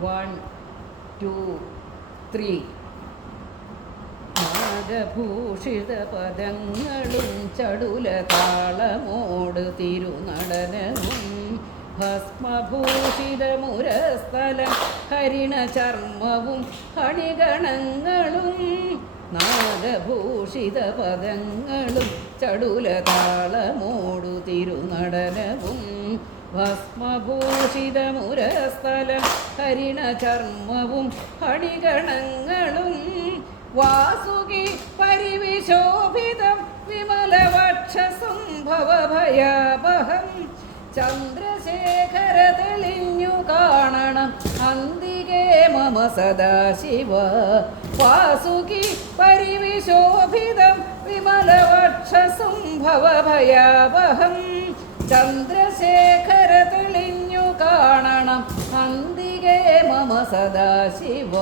1 2 3 നാഗഭൂഷിത പദങ്ങളും ചടുല താളമോട് തിരുനടനവും ഭസ്മഭൂഷിതമുരസ്ഥലം ഹരിണ ചർമ്മവും ഹണിഗണങ്ങളും നാഗഭൂഷിത പദങ്ങളും ചടുല താളമോടു തിരുനടനവും ഭസ്മഭൂഷിതമുരസ്ഥലം ഹരിണ ചർമ്മവും ഹണിഗണങ്ങളും വാസുകി പരിവിശോഭിതം വിമലവക്ഷസംഭവഭയാപഹം ചന്ദ്രശേഖര തെളിഞ്ഞു കാണണം അന്തികേ മമ സദാശിവ വാസുകി പരിവിശോഭിതം വിമലവക്ഷസംഭവഭയാപഹം ചന്ദ്രശേഖര തെളിഞ്ഞു കാണണം അന്തികേ മമ സദാശിവ.